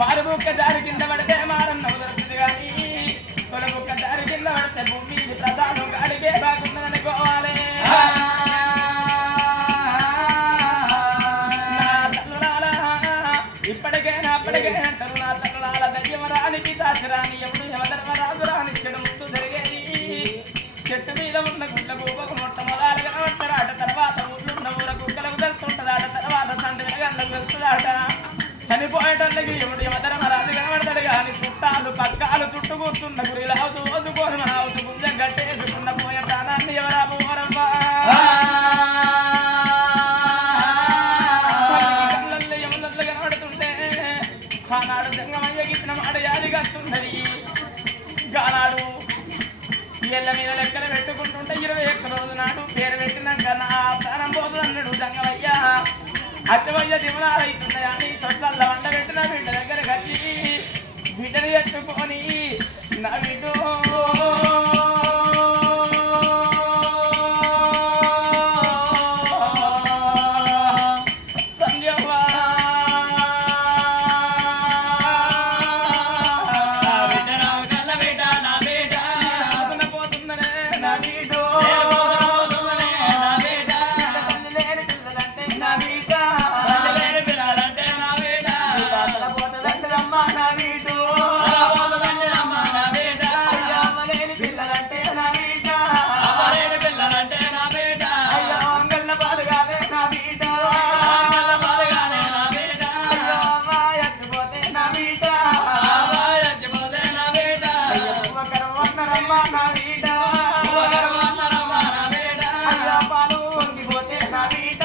మారుబుక్క దారి కింద పడితే మారన్న దొరుకుతుంది కానీ కొలబుక్క దారి కింద పడితే భూమి ప్రసాదం గాడికే బాగుందనుకోవాలి. నా తల్లురాల ఇప్పటికైనా అప్పటికైనా అంటారు నా తల్లురాల దయ్యమరానికి శాస్త్రాన్ని ఎప్పుడు యమధర్మరాజురాని చెడు ముత్తు జరిగేది. చెట్టు మీద ఉన్న గుడ్ల గూపకు మొట్టమొదలుగా ఉంటారాట. తర్వాత ఊళ్ళున్న ఊర కుక్కలకు తెలుస్తుంటదాట. తర్వాత సంటి గంటలకు తెలుస్తుందాట. చనిపోయేటోళ్ళకి ఎప్పుడు యమధర్మరాజు కనబడతాడు కానీ చుట్టాలు పక్కాలు చుట్టూ కూర్చున్న గురిలా చూసుకొని మన హౌసు గుంజం కట్టేసుకున్న పోయే ప్రాణాన్ని ఎవరా పోరమ్మా. కళ్ళల్లో యములల్లో కనబడుతుంటే ఆనాడు జంగమయ్య గిచ్చిన మాట యాది కట్టున్నది. గానాడు ఏళ్ళ మీద లెక్కలు పెట్టుకుంటుంటే 21 రోజు నాడు పేరు పెట్టినాక నా ప్రాణం పోతుంది అన్నాడు జంగమయ్య. అచ్చవయ్య దిమనాలైతున్నాయి అని తొట్లల్లో వంట పెట్టిన బిడ్డ దగ్గరకు వచ్చి బిడ్డని ఎత్తుకొని నా బిడ్డ సంధ్యవ్వా పోతుందనే నా బిడ్డ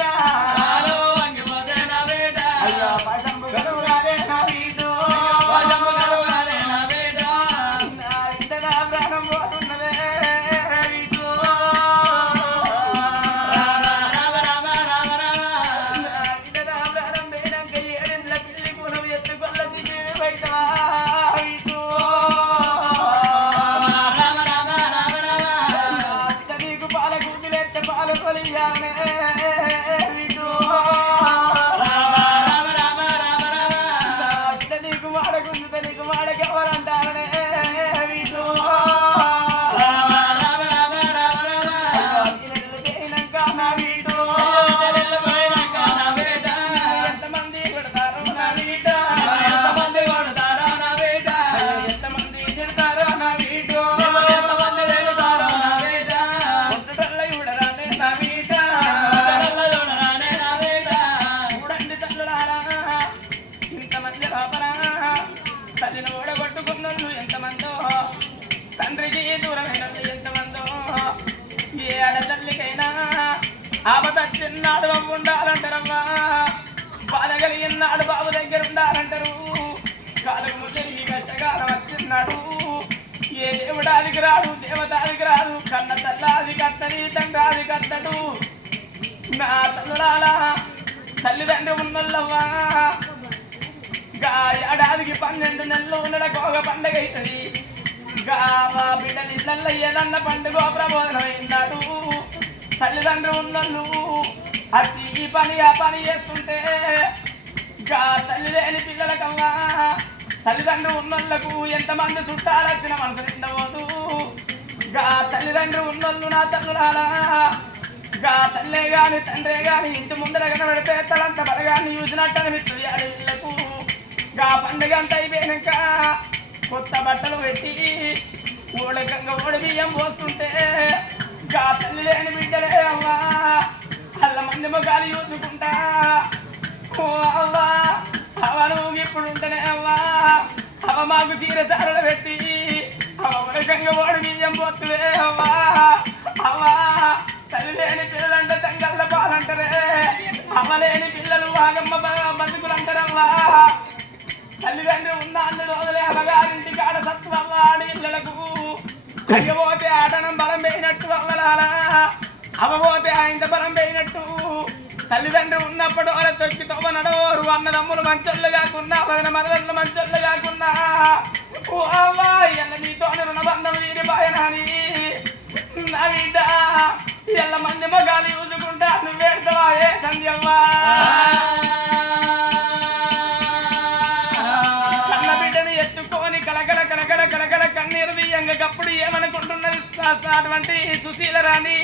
తల్లిని ఓడగొట్టుకున్నోళ్ళు ఎంతమందో, తండ్రికి దూరమైన ఎంతమందో. ఏ ఆడతల్లికైనా ఆపదచ్చిన్నాడు అమ్మ ఉండాలంటారమ్మా. బాధ కలిగినాడు బాబు దగ్గర ఉండాలంటారు. కాలకు ముసలికి కష్టకాలం వచ్చిన్నాడు. ఏ దేవుడాదికి రాడు, దేవతాదికి రాదు. కన్న తల్లాది కత్తని, తండ్రాది కత్తడు. నా తల్లురాల తల్లిదండ్రి ఉన్నోళ్ళవ్వా. ఏడాదికి 12 నెలలు ఉండడానికి ఒక పండుగ అవుతుంది. బిడ్డలు ఇళ్ళల్లో ఏదన్న పండుగ ప్రబోధనమైనాడు. తల్లిదండ్రులు ఉన్నోళ్ళు అసి ఈ పని ఆ పని చేస్తుంటే తల్లి లేని పిల్లలకవ్వా తల్లిదండ్రులు ఉన్నోళ్లకు ఎంతమంది చుట్టాలు వచ్చిన మనసు నిండబోదు. తల్లిదండ్రులు ఉన్నోళ్ళు నా తల్లురాలా. తల్లే గాని తండ్రే గాని ఇంటి ముందర కనబడితే తలంత బలగాన్ని చూసినట్టు అనిపిస్తుంది. ఆడపిల్లకు పండుగ అంతా అయిపోయినాక కొత్త బట్టలు పెట్టి ఓడకంగా ఓడి బియ్యం పోస్తుంటే తల్లి లేని బిడ్డలే అవ్వా అల్ల మంది ముఖాలు చూసుకుంటా ఓ అవ్వా అవ నువ్వు ఇప్పుడు ఉంటేనే అవ్వా అవ మాకు చీర సారలు పెట్టి అవ ఓడకంగా ఓడి బియ్యం పోతులే అవ్వా అవ్వా తల్లి లేని పిల్లలంటే తంగళ్ళ పాలంటారే అమ్మలేని పిల్లలు వాగమ్మ బతుకులు అంటారవ్వా. తల్లిదండ్రి ఉన్న అన్ని రోజులే అమ్మగారింటి కాడ సత్వమ్మ ఆడపిల్లలకు అయ్యపోతే ఆటనం బలం పోయినట్టు అవ్వలాలా అవ్వపోతే ఆయన బలం పోయినట్టు. తల్లిదండ్రి ఉన్నప్పుడు వాళ్ళ తొక్కి తొవ్వ నడవరు. అన్నదమ్ములు మంచోళ్ళు కాకుండా వదిన మరదళ్ళు మంచోళ్ళు కాకుండా ఓ అవ్వా ఇళ్ళ నీతో రుణబంధం వీరిపాయనాని నా బిడ్డ ఇళ్ళ మంది మొగాలు సంధ్యవ్వా కన్న బిడ్డను ఎత్తుకొని కలకల కలకల కలకల కన్నీరు తీయంగా అప్పుడు ఏమనుకుంటున్నది అటువంటి సుశీల రాణి